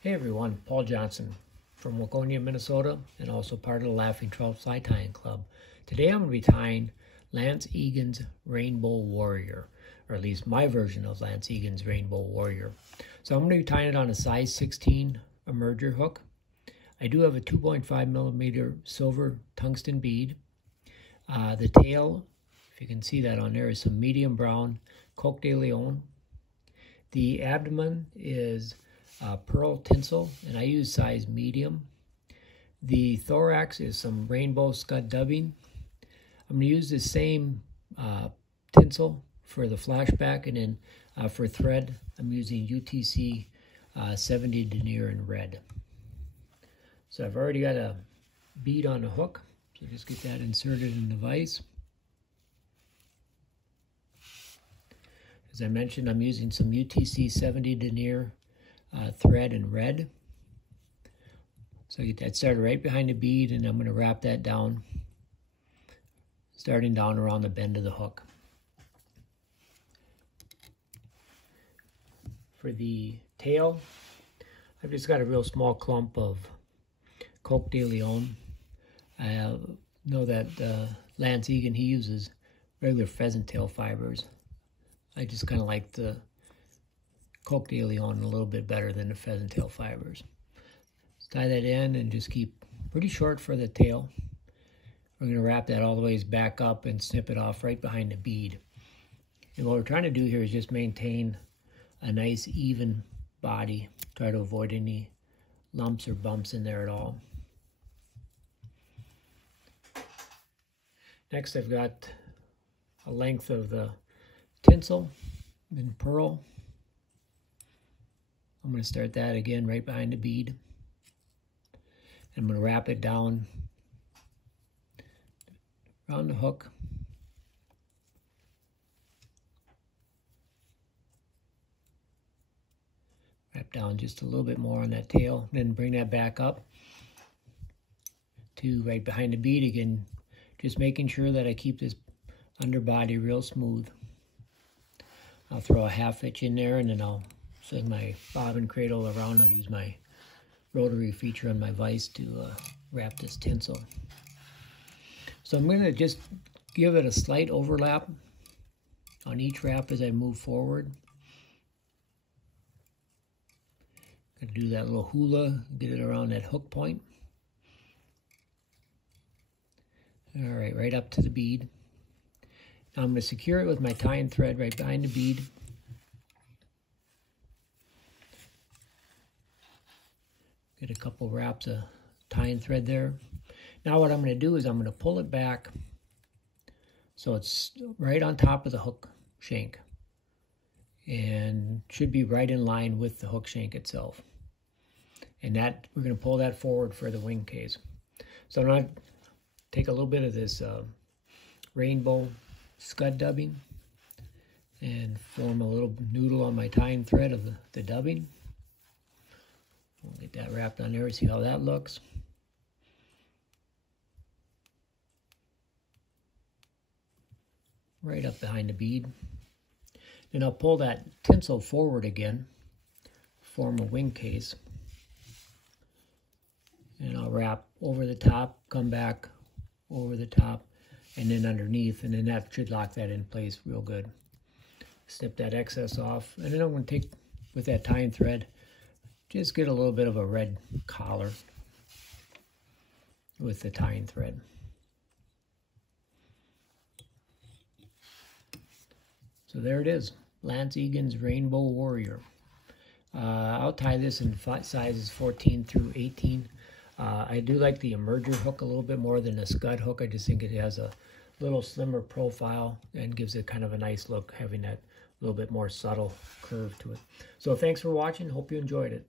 Hey everyone, Paul Johnson from Waconia, Minnesota, and also part of the Laughing Trout Fly Tying Club. Today I'm going to be tying Lance Egan's Rainbow Warrior, or at least my version of Lance Egan's Rainbow Warrior. So I'm going to be tying it on a size 16 emerger hook. I do have a 2.5 millimeter silver tungsten bead. The tail, if you can see that on there, is some medium brown Coq de Leon. The abdomen is pearl tinsel, and I use size medium. The thorax is some rainbow Scud dubbing. I'm going to use the same tinsel for the flashback, and then for thread, I'm using UTC 70 denier in red. So I've already got a bead on the hook, so just get that inserted in the vise. As I mentioned, I'm using some UTC 70 denier thread in red. So I get that started right behind the bead, and I'm going to wrap that down, starting down around the bend of the hook. For the tail, I've just got a real small clump of Coq de Leon. I know that Lance Egan, he uses regular pheasant tail fibers. I just kind of like the Coq de Leon a little bit better than the pheasant tail fibers. Let's tie that in and just keep pretty short for the tail. We're going to wrap that all the ways back up and snip it off right behind the bead. And what we're trying to do here is just maintain a nice even body. Try to avoid any lumps or bumps in there at all. Next, I've got a length of the tinsel in pearl. I'm going to start that again right behind the bead. I'm going to wrap it down around the hook. Wrap down just a little bit more on that tail, then bring that back up to right behind the bead again, just making sure that I keep this underbody real smooth. I'll throw a half hitch in there, and then I'll swing my bobbin cradle around. I'll use my rotary feature on my vise to wrap this tinsel. So I'm going to just give it a slight overlap on each wrap as I move forward. Going to do that little hula, get it around that hook point. All right, right up to the bead. Now I'm going to secure it with my tying thread right behind the bead. Get a couple wraps of tying thread there. Now what I'm going to do is I'm going to pull it back so it's right on top of the hook shank, and should be right in line with the hook shank itself. And that we're going to pull that forward for the wing case. So I'm going to take a little bit of this rainbow Scud dubbing and form a little noodle on my tying thread of the dubbing. We'll get that wrapped on there, see how that looks. Right up behind the bead. Then I'll pull that tinsel forward again, form a wing case. And I'll wrap over the top, come back over the top, and then underneath, and then that should lock that in place real good. Snip that excess off, and then I'm going to take, with that tying thread, just get a little bit of a red collar with the tying thread. So there it is, Lance Egan's Rainbow Warrior. I'll tie this in sizes 14 through 18. I do like the emerger hook a little bit more than the Scud hook. I just think it has a little slimmer profile and gives it kind of a nice look, having that little bit more subtle curve to it. So thanks for watching. Hope you enjoyed it.